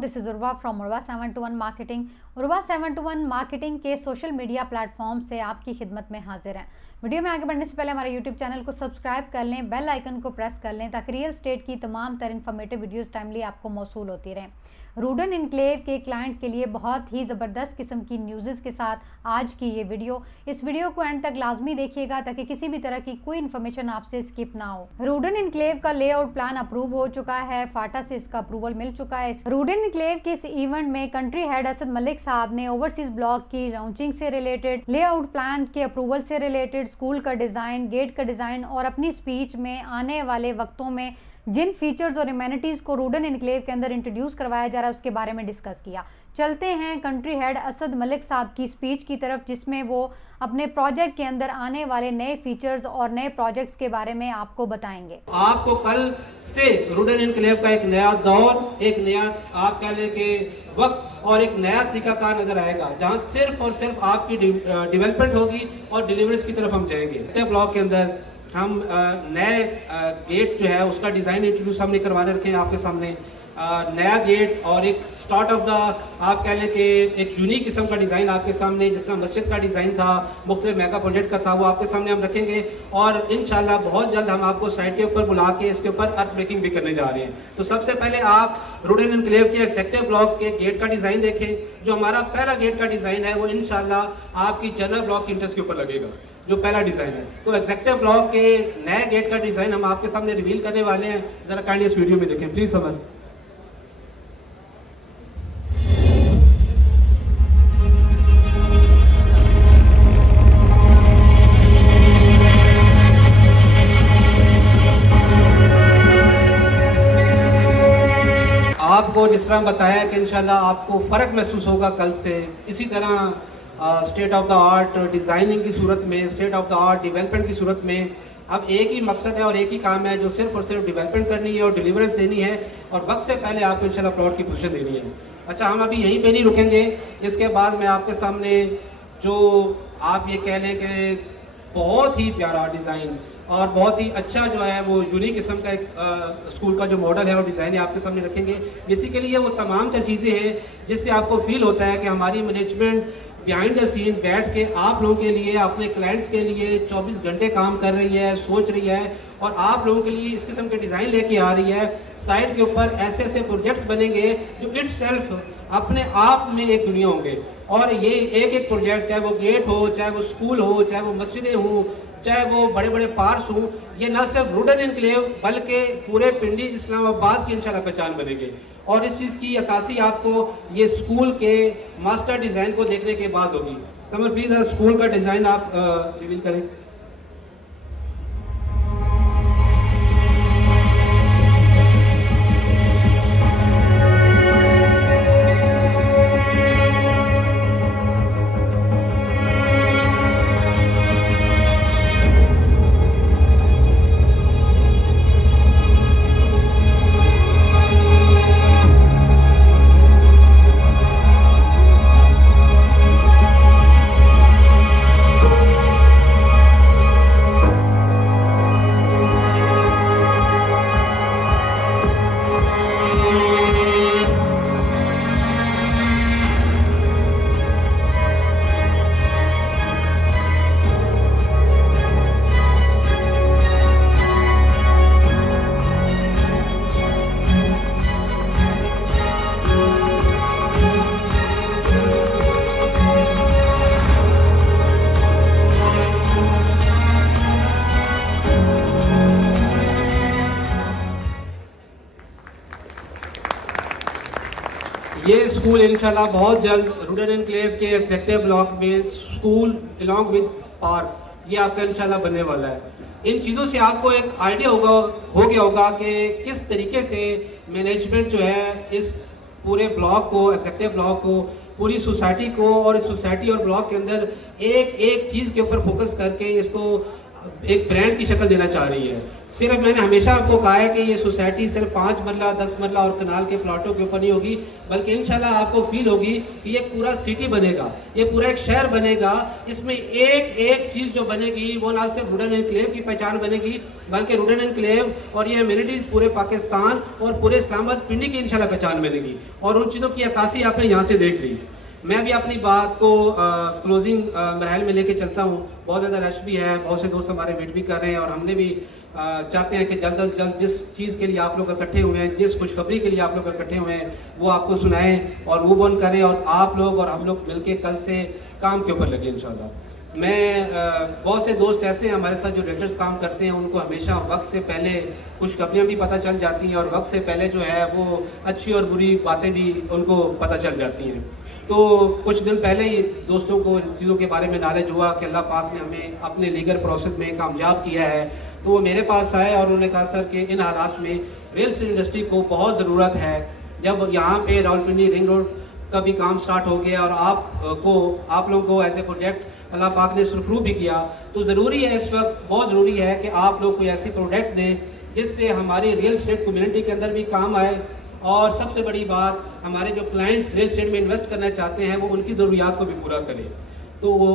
This is Urva from Urva 721 marketing. Urva 721 marketing के social media platform से आपकी खिदमत में हाजिर हैं। वीडियो में आगे बढ़ने से पहले हमारे यूट्यूब चैनल को सब्सक्राइब कर लें, बेल आइकन को प्रेस कर लें ताकि रियल एस्टेट की तमाम तर इन्फॉर्मेटिव वीडियोस टाइमली आपको मौसूल होती रहें। रूडन इनक्लेव के क्लाइंट के लिए बहुत ही ज़बरदस्त किस्म की न्यूज़ के साथ आज की ये वीडियो। इस वीडियो को एंड तक लाजमी देखिएगा ताकि किसी भी तरह की कोई इन्फॉर्मेशन आपसे स्किप ना हो। रूडन इनक्लेव का लेआउट प्लान अप्रूव हो चुका है, फाटा से इसका अप्रूवल मिल चुका है। रूडन इनक्लेव के इस इवेंट में कंट्री हेड असद मलिक साहब ने ओवरसीज ब्लॉक की लॉन्चिंग से रिलेटेड, लेआउट प्लान के अप्रूवल से रिलेटेड, स्कूल का डिज़ाइन, गेट का डिज़ाइन और अपनी स्पीच में आने वाले वक्तों में जिन फीचर्स और इम्यूनिटीज़ को रूडन इनक्लेव के अंदर इंट्रोड्यूस करवाया जा रहा है उसके बारे में डिस्कस किया। चलते हैं कंट्री हेड असद मलिक साहब की स्पीच की तरफ, जिसमें वो अपने प्रोजेक्ट के अंदर आने वाले नए फीचर्स और नए प्रोजेक्ट्स के बारे में आपको बताएंगे। आपको कल से रूडन इनक्लेव का एक नया दौर, एक नया आप कह लें कि वक्त और एक नया तरीकाकार नजर आएगा, जहां सिर्फ और सिर्फ आपकी डेवलपमेंट होगी और डिलीवरीज की तरफ हम जाएंगे। ब्लॉक के अंदर हम नए गेट जो है उसका डिज़ाइन इंट्रोड्यूस हमने करवाने रखे हैं आपके सामने। नया गेट और एक स्टार्ट ऑफ द आप कह लें कि एक यूनिक किस्म का डिज़ाइन आपके सामने, जिस तरह मस्जिद का डिज़ाइन था, मुख्तलिफ मेगा प्रोजेक्ट का था, वो आपके सामने हम रखेंगे। और इंशाल्लाह बहुत जल्द हम आपको साइट के ऊपर बुला के इसके ऊपर अर्थ ब्रेकिंग भी करने जा रहे हैं। तो सबसे पहले आप रूडन इनक्लेव के एग्जेक्टिव ब्लॉक के गेट का डिज़ाइन देखें। जो हमारा पहला गेट का डिज़ाइन है वो इंशाल्लाह आपकी जनरल ब्लॉक की इंटरेस्ट के ऊपर लगेगा, जो पहला डिज़ाइन है। तो एग्जेक्टिव ब्लॉक के नए गेट का डिज़ाइन हम आपके सामने रिवील करने वाले हैं। जरा काइंडली इस वीडियो में देखें प्लीज। समझ आपको जिस तरह बताया कि इंशाल्लाह आपको फ़र्क महसूस होगा कल से। इसी तरह state of the art designing की सूरत में, state of the art development की सूरत में अब एक ही मकसद है और एक ही काम है, जो सिर्फ और सिर्फ डेवलपमेंट करनी है और डिलीवरेंस देनी है और वक्त से पहले आपको इंशाल्लाह प्लॉट की पोजीशन देनी है। अच्छा, हम अभी यहीं पे नहीं रुकेंगे। इसके बाद मैं आपके सामने जो आप ये कह लें कि बहुत ही प्यारा डिज़ाइन और बहुत ही अच्छा जो है वो यूनिक किस्म का एक स्कूल का जो मॉडल है और डिज़ाइन है आपके सामने रखेंगे। बेसिकली ये वो तमाम तर चीज़ें हैं जिससे आपको फील होता है कि हमारी मैनेजमेंट बिहाइंड द सीन बैठ के आप लोगों के लिए, अपने क्लाइंट्स के लिए 24 घंटे काम कर रही है, सोच रही है और आप लोगों के लिए इस किस्म के डिज़ाइन लेके आ रही है। साइट के ऊपर ऐसे ऐसे प्रोजेक्ट्स बनेंगे जो इटसेल्फ अपने आप में एक दुनिया होंगे। और ये एक एक प्रोजेक्ट, चाहे वो गेट हो, चाहे वो स्कूल हो, चाहे वो मस्जिदें हों, चाहे वो बड़े बड़े पार्क्स हों, ये न सिर्फ रूडन इनक्लेव बल्कि पूरे पिंडी इस्लामाबाद की इंशाल्लाह पहचान बनेंगे। और इस चीज़ की अक्कासी आपको ये स्कूल के मास्टर डिज़ाइन को देखने के बाद होगी। समर प्लीज जरा स्कूल का डिज़ाइन आप रिवील करें। ये स्कूल इंशाल्लाह बहुत जल्द रूडन इनक्लेव के एग्जेक्टिव ब्लॉक में स्कूल अलॉन्ग विद पार्क ये आपका इंशाल्लाह बनने वाला है। इन चीज़ों से आपको एक आइडिया हो गया होगा कि किस तरीके से मैनेजमेंट जो है इस पूरे ब्लॉक को, एग्जेक्टिव ब्लॉक को, पूरी सोसाइटी को और इस सोसाइटी और ब्लॉक के अंदर एक एक चीज़ के ऊपर फोकस करके इसको एक ब्रांड की शक्ल देना चाह रही है। सिर्फ मैंने हमेशा आपको कहा है कि ये सोसाइटी सिर्फ 5 मरला 10 मरला और कनाल के प्लॉटों के ऊपर नहीं होगी, बल्कि इंशाल्लाह आपको फील होगी कि ये पूरा सिटी बनेगा, ये पूरा एक शहर बनेगा। इसमें एक एक चीज़ जो बनेगी वो ना सिर्फ वुडन एनक्लेव की पहचान बनेगी, बल्कि वुडन एनक्लेव और ये एमिनिटीज़ पूरे पाकिस्तान और पूरे इस्लामाबाद पिंडी की इंशाल्लाह पहचान बनेगी। और उन चीज़ों की अक्कासी आपने यहाँ से देख ली। मैं भी अपनी बात को क्लोजिंग मरहल में लेके चलता हूँ। बहुत ज़्यादा रश भी है, बहुत से दोस्त हमारे वेट भी कर रहे हैं और हमने भी चाहते हैं कि जल्द अज जल्द जिस चीज़ के लिए आप लोग इकट्ठे हुए हैं, जिस खुशखबरी के लिए आप लोग इकट्ठे हुए हैं, वो आपको सुनाएं और मूव ऑन करें और आप लोग और हम लोग मिलके कल से काम के ऊपर लगे इंशाल्लाह। मैं बहुत से दोस्त ऐसे हैं हमारे साथ जो रेगुलर्स काम करते हैं, उनको हमेशा वक्त से पहले खुशखबरियाँ भी पता चल जाती हैं और वक्त से पहले जो है वो अच्छी और बुरी बातें भी उनको पता चल जाती हैं। तो कुछ दिन पहले ही दोस्तों को इन चीज़ों के बारे में नॉलेज हुआ कि अल्लाह पाक ने हमें अपने लीगल प्रोसेस में कामयाब किया है। तो वो मेरे पास आए और उन्होंने कहा सर कि इन हालात में रियल एस्टेट इंडस्ट्री को बहुत ज़रूरत है। जब यहाँ पे रावलपिंडी रिंग रोड का भी काम स्टार्ट हो गया और आप लोगों को एज ए प्रोजेक्ट अल्लाह पाक ने सुरखरू भी किया, तो ज़रूरी है, इस वक्त बहुत ज़रूरी है कि आप लोग कोई ऐसी प्रोडक्ट दें जिससे हमारी रियल एस्टेट कम्युनिटी के अंदर भी काम आए और सबसे बड़ी बात हमारे जो क्लाइंट्स रियल एस्टेट में इन्वेस्ट करना चाहते हैं वो उनकी ज़रूरियात को भी पूरा करें। तो वो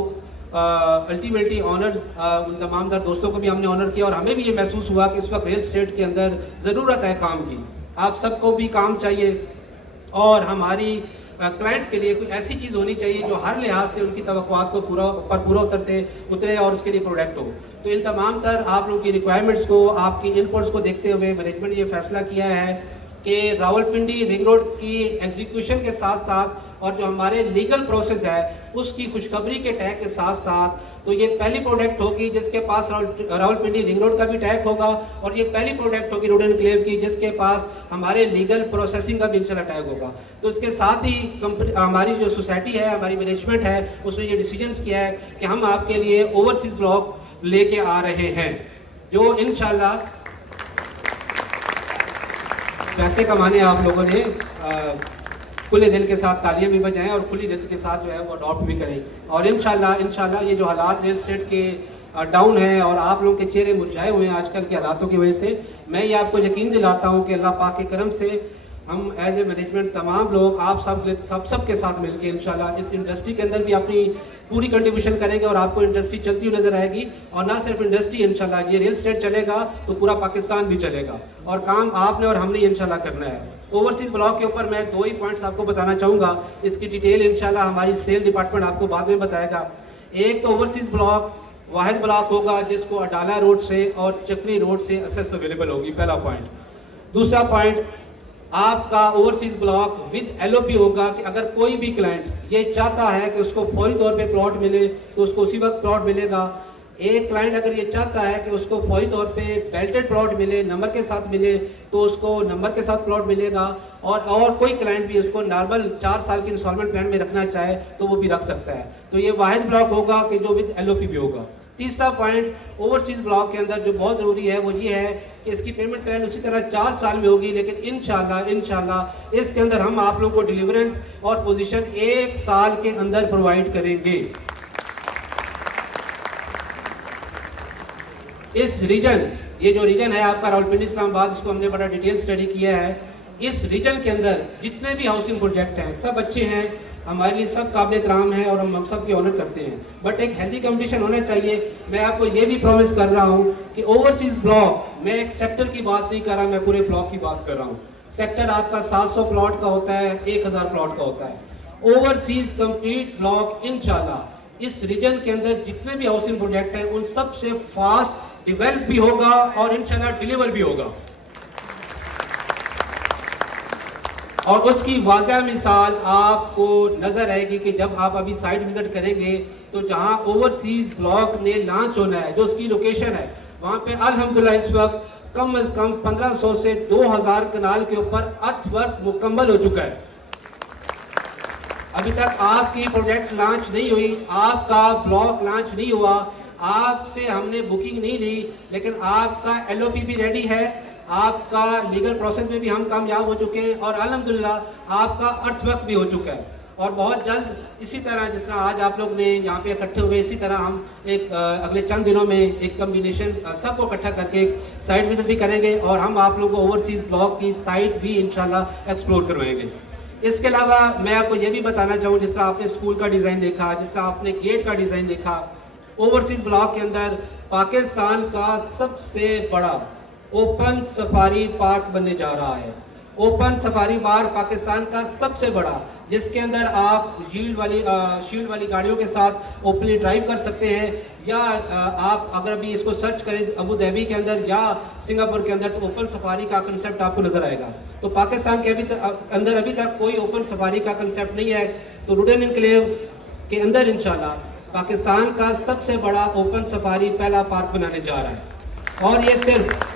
अल्टीमेटली ऑनर्स उन तमाम दर दोस्तों को भी हमने ऑनर किया और हमें भी ये महसूस हुआ कि इस वक्त रियल एस्टेट के अंदर ज़रूरत है काम की। आप सबको भी काम चाहिए और हमारी क्लाइंट्स के लिए कोई ऐसी चीज़ होनी चाहिए जो हर लिहाज से उनकी तवक्कुआत को पूरा उतरे और उसके लिए प्रोडक्ट हो। तो इन तमाम तर आप लोगों की रिक्वायरमेंट्स को, आपकी इनपुट्स को देखते हुए मैनेजमेंट ये फैसला किया है कि रावलपिंडी रिंग रोड की एग्जीक्यूशन के साथ साथ और जो हमारे लीगल प्रोसेस है उसकी खुशखबरी के टैग के साथ साथ, तो ये पहली प्रोडक्ट होगी जिसके पास रावलपिंडी रिंग रोड का भी टैग होगा और ये पहली प्रोडक्ट होगी वुडन एनक्लेव की जिसके पास हमारे लीगल प्रोसेसिंग का भी इंशाल्लाह टैग होगा। तो इसके साथ ही हमारी जो सोसाइटी है, हमारी मैनेजमेंट है, उसने ये डिसीजंस किया है कि हम आपके लिए ओवरसीज ब्लॉक लेके आ रहे हैं जो इंशाल्लाह पैसे कमाने आप लोगों ने खुले दिल के साथ तालियां भी बजाएं और खुली दिल के साथ जो है वो अडॉप्ट भी करें। और इंशाल्लाह ये जो हालात रियल एस्टेट के डाउन है और आप लोगों के चेहरे मुरझाए हुए हैं आजकल के हालातों की वजह से, मैं ये आपको यकीन दिलाता हूँ कि अल्लाह पाक के करम से हम एज ए मैनेजमेंट तमाम लोग आप सब के साथ मिलकर इंशाल्लाह इस इंडस्ट्री के अंदर भी अपनी पूरी कंट्रीब्यूशन करेंगे और आपको इंडस्ट्री चलती हुई नजर आएगी। और ना सिर्फ इंडस्ट्री, इंशाल्लाह ये रियल एस्टेट चलेगा तो पूरा पाकिस्तान भी चलेगा और काम आपने और हमने इंशाल्लाह करना है। ओवरसीज ब्लॉक के ऊपर मैं 2 ही पॉइंट्स आपको बताना चाहूँगा, इसकी डिटेल इंशाल्लाह हमारी सेल डिपार्टमेंट आपको बाद में बताएगा। एक तो ओवरसीज ब्लॉक वाहिद ब्लॉक होगा जिसको अडाला रोड से और चक्री रोड से एक्सेस अवेलेबल होगी, पहला पॉइंट। दूसरा पॉइंट, आपका ओवरसीज ब्लॉक विद एलओपी होगा कि अगर कोई भी क्लाइंट ये चाहता है कि उसको फौरी तौर पे प्लॉट मिले तो उसको उसी वक्त प्लॉट मिलेगा। एक क्लाइंट अगर ये चाहता है कि उसको फौरी तौर पे बेल्टेड प्लॉट मिले, नंबर के साथ मिले, तो उसको नंबर के साथ प्लॉट मिलेगा। और कोई क्लाइंट भी उसको नॉर्मल 4 साल की इंस्टॉलमेंट प्लान में रखना चाहे तो वो भी रख सकता है। तो ये वाहिद ब्लॉक होगा कि जो विद एलओपी भी होगा। तीसरा पॉइंट, ओवरसीज ब्लॉक के अंदर जो बहुत ज़रूरी है वो ये है कि इसकी पेमेंट प्लान उसी तरह 4 साल में होगी, लेकिन इंशाल्लाह इसके अंदर हम आप लोगों को डिलीवरेंस और पोजीशन 1 साल के अंदर प्रोवाइड करेंगे। इस रीजन, ये जो रीजन है आपका रावलपिंडी इस्लामाबाद, इसको हमने बड़ा डिटेल स्टडी किया है। इस रीजन के अंदर जितने भी हाउसिंग प्रोजेक्ट हैं सब अच्छे हैं, हमारे लिए सब काबिल एहतराम है और हम सब की ऑनर करते हैं, बट एक हेल्दी कंपटीशन होना चाहिए। मैं आपको ये भी प्रॉमिस कर रहा हूँ कि ओवरसीज ब्लॉक, मैं एक सेक्टर की बात नहीं कर रहा, मैं पूरे ब्लॉक की बात कर रहा हूँ। सेक्टर आपका 700 प्लॉट का होता है, 1000 प्लॉट का होता है। ओवरसीज कंप्लीट ब्लॉक इंशाल्लाह इस रीजन के अंदर जितने भी हाउसिंग प्रोजेक्ट हैं उन सब से फास्ट डिवेल्प भी होगा और इंशाल्लाह डिलीवर भी होगा। और उसकी वाज़ह मिसाल आपको नजर आएगी कि जब आप अभी साइट विजिट करेंगे तो जहां ओवरसीज ब्लॉक ने लॉन्च होना है, जो उसकी लोकेशन है, वहां पे अल्हम्दुलिल्लाह इस वक्त कम से कम 1500 से 2000 कनाल के ऊपर अर्थवर्क मुकम्मल हो चुका है। अभी तक आपकी प्रोजेक्ट लॉन्च नहीं हुई, आपका ब्लॉक लॉन्च नहीं हुआ, आपसे हमने बुकिंग नहीं ली, लेकिन आपका एलओपी भी रेडी है, आपका लीगल प्रोसेस में भी हम कामयाब हो चुके हैं और अल्हम्दुलिल्लाह आपका अर्थवर्क भी हो चुका है। और बहुत जल्द इसी तरह जिस तरह आज आप लोग ने यहाँ पे इकट्ठे हुए, इसी तरह हम एक अगले चंद दिनों में एक कम्बिनेशन सबको इकट्ठा करके एक साइट विजिट भी करेंगे और हम आप लोगों को ओवरसीज़ ब्लॉक की साइट भी इंशाल्लाह एक्सप्लोर करवाएंगे। इसके अलावा मैं आपको ये भी बताना चाहूँ, जिस तरह आपने स्कूल का डिज़ाइन देखा, जिस तरह आपने गेट का डिज़ाइन देखा, ओवरसीज़ ब्लॉक के अंदर पाकिस्तान का सबसे बड़ा ओपन सफारी पार्क बनने जा रहा है। ओपन सफारी पार्क पाकिस्तान का सबसे बड़ा, जिसके अंदर आप शील्ड वाली गाड़ियों के साथ ओपनली ड्राइव कर सकते हैं, या आप अगर अभी इसको सर्च करें अबू धाबी के अंदर या सिंगापुर के अंदर तो ओपन सफारी का कंसेप्ट आपको नजर आएगा। तो पाकिस्तान के अंदर अभी तक कोई ओपन सफारी का कंसेप्ट नहीं है, तो रुडेन एनक्लेव के अंदर इंशाल्लाह पाकिस्तान का सबसे बड़ा ओपन सफारी पहला पार्क बनाने जा रहा है। और ये सिर्फ,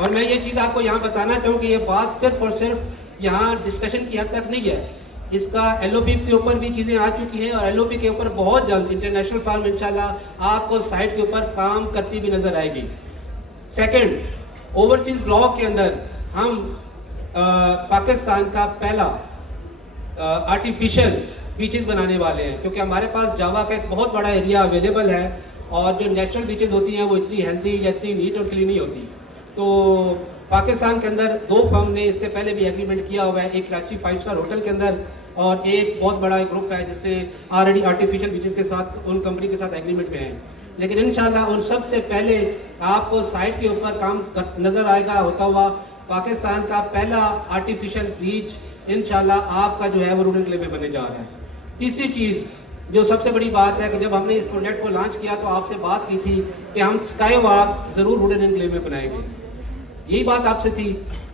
और मैं ये चीज़ आपको यहाँ बताना चाहूँ कि ये बात सिर्फ और सिर्फ यहाँ डिस्कशन की हद तक नहीं है, इसका एलओपी के ऊपर भी चीज़ें आ चुकी हैं और एलओपी के ऊपर बहुत जल्द इंटरनेशनल फार्म इंशाल्लाह आपको साइट के ऊपर काम करती भी नजर आएगी। सेकंड, ओवरसीज ब्लॉक के अंदर हम पाकिस्तान का पहला आर्टिफिशियल बीचेस बनाने वाले हैं, क्योंकि हमारे पास जावा का एक बहुत बड़ा एरिया अवेलेबल है और जो नेचुरल बीचेस होती हैं वो इतनी हेल्दी या इतनी नीट और क्लीन नहीं होती। तो पाकिस्तान के अंदर दो फर्म ने इससे पहले भी एग्रीमेंट किया हुआ है, एक कराची 5 स्टार होटल के अंदर और एक बहुत बड़ा ग्रुप है जिसने ऑलरेडी आर्टिफिशियल बीचेस के साथ उन कंपनी के साथ एग्रीमेंट में है। लेकिन इंशाल्लाह उन सबसे पहले आपको साइट के ऊपर काम नजर आएगा होता हुआ पाकिस्तान का पहला आर्टिफिशियल बीच इंशाल्लाह आपका जो है वो रुडेन एनक्लेव में बनने जा रहा है। तीसरी चीज़ जो सबसे बड़ी बात है कि जब हमने इस प्रोजेक्ट को लॉन्च किया तो आपसे बात की थी कि हम स्काई वॉक ज़रूर रुडेन एनक्लेव में बनाएंगे, यही बात आपसे थी।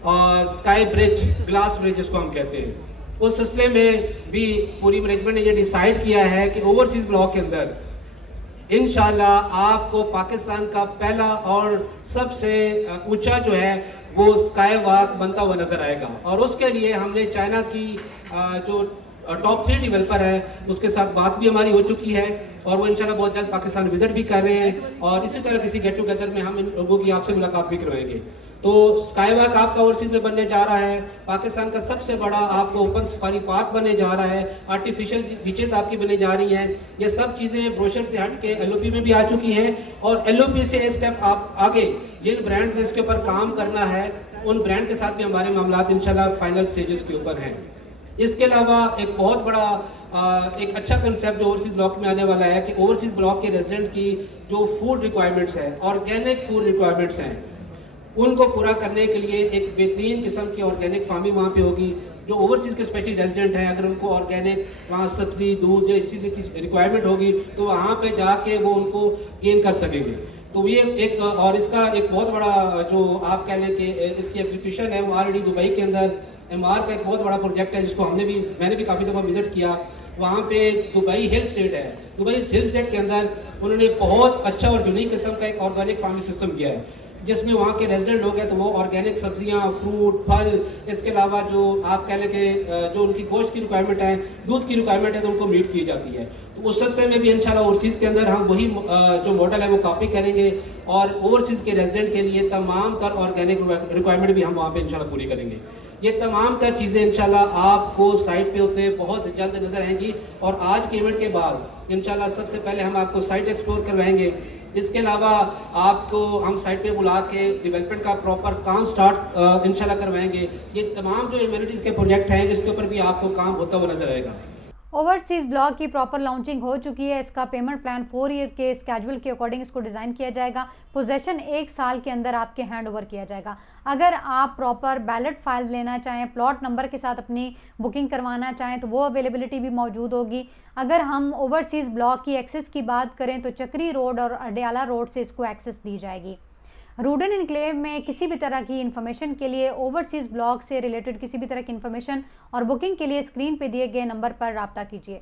और स्काई ब्रिज, ग्लास ब्रिज जिसको हम कहते हैं, उस सिलसिले में भी पूरी मैनेजमेंट ने ये डिसाइड किया है कि ओवरसीज ब्लॉक के अंदर इंशाल्लाह आपको पाकिस्तान का पहला और सबसे ऊंचा जो है वो स्काई वॉक बनता हुआ नजर आएगा। और उसके लिए हमने चाइना की जो टॉप 3 डेवलपर है उसके साथ बात भी हमारी हो चुकी है और वो इंशाल्लाह बहुत जल्द पाकिस्तान विजिट भी कर रहे हैं और इसी तरह किसी गेट टुगेदर में हम इन लोगों की आपसे मुलाकात भी करवाएंगे। तो स्काई वॉक आपका ओवरसीज में बनने जा रहा है, पाकिस्तान का सबसे बड़ा आपको ओपन सफारी पार्क बनने जा रहा है, आर्टिफिशियल बीचेस आपकी बनने जा रही हैं। ये सब चीज़ें ब्रोशर से हट के एलओपी में भी आ चुकी हैं और एलओपी से एक स्टेप आप आगे जिन ब्रांड्स ने इसके ऊपर काम करना है उन ब्रांड के साथ भी हमारे मामलात इंशाल्लाह फाइनल स्टेजेस के ऊपर हैं। इसके अलावा एक बहुत बड़ा एक अच्छा कंसेप्ट जो ओवरसीज ब्लॉक में आने वाला है कि ओवरसीज ब्लॉक के रेजिडेंट की जो फूड रिक्वायरमेंट्स हैं, ऑर्गेनिक फूड रिक्वायरमेंट्स हैं, उनको पूरा करने के लिए एक बेहतरीन किस्म की ऑर्गेनिक फार्मिंग वहाँ पे होगी। जो ओवरसीज के स्पेशली रेजिडेंट हैं अगर उनको ऑर्गेनिक वहाँ सब्जी दूध या इस चीज़ की रिक्वायरमेंट होगी तो वहाँ पे जाके वो उनको गेन कर सकेंगे। तो ये एक और इसका एक बहुत बड़ा जो आप कह लें कि इसकी एग्जीक्यूशन है वो ऑलरेडी दुबई के अंदर एमआर का एक बहुत बड़ा प्रोजेक्ट है जिसको मैंने भी काफ़ी दफ़ा विजिट किया। वहाँ पे दुबई हिल स्टेट है, दुबई हिल स्टेट के अंदर उन्होंने बहुत अच्छा और यूनिक किस्म का एक ऑर्गेनिक फार्मिंग सिस्टम किया है जिसमें वहाँ के रेजिडेंट लोग हैं तो वो ऑर्गेनिक सब्जियाँ, फ्रूट, फल, इसके अलावा जो आप कह लें कि जो उनकी गोश्त की रिक्वायरमेंट है, दूध की रिक्वायरमेंट है तो उनको मीट की जाती है। तो उस सिलसिले में भी इंशाल्लाह ओवरसीज़ के अंदर हम वही जो मॉडल है वो कॉपी करेंगे और ओवरसीज़ के रेजिडेंट के लिए तमाम तर ऑर्गेनिक रिक्वायरमेंट भी हम वहाँ पर इंशाल्लाह पूरी करेंगे। ये तमाम तर चीज़ें इंशाल्लाह आपको साइट पे होते बहुत जल्द नजर आएंगी और आज के इवेंट के बाद इंशाल्लाह सबसे पहले हम आपको साइट एक्सप्लोर करवाएंगे। इसके अलावा आपको हम साइट पे बुला के डेवलपमेंट का प्रॉपर काम स्टार्ट इंशाल्लाह करवाएंगे। ये तमाम जो इम्यूनिटीज़ के प्रोजेक्ट हैं इसके ऊपर भी आपको काम होता हुआ नजर आएगा। ओवरसीज ब्लॉक की प्रॉपर लॉन्चिंग हो चुकी है। इसका पेमेंट प्लान 4 ईयर के स्केड्यूल के अकॉर्डिंग इसको डिज़ाइन किया जाएगा। पोजेशन 1 साल के अंदर आपके हैंड ओवर किया जाएगा। अगर आप प्रॉपर बैलेट फाइल्स लेना चाहें, प्लॉट नंबर के साथ अपनी बुकिंग करवाना चाहें तो वो अवेलेबिलिटी भी मौजूद होगी। अगर हम ओवरसीज ब्लॉक की एक्सेस की बात करें तो चक्री रोड और अडयाला रोड से इसको एक्सेस दी जाएगी। रुडेन एनक्लेव में किसी भी तरह की इन्फॉर्मेशन के लिए, ओवरसीज ब्लॉक से रिलेटेड किसी भी तरह की इन्फॉर्मेशन और बुकिंग के लिए स्क्रीन पे दिए गए नंबर पर रब्ता कीजिए।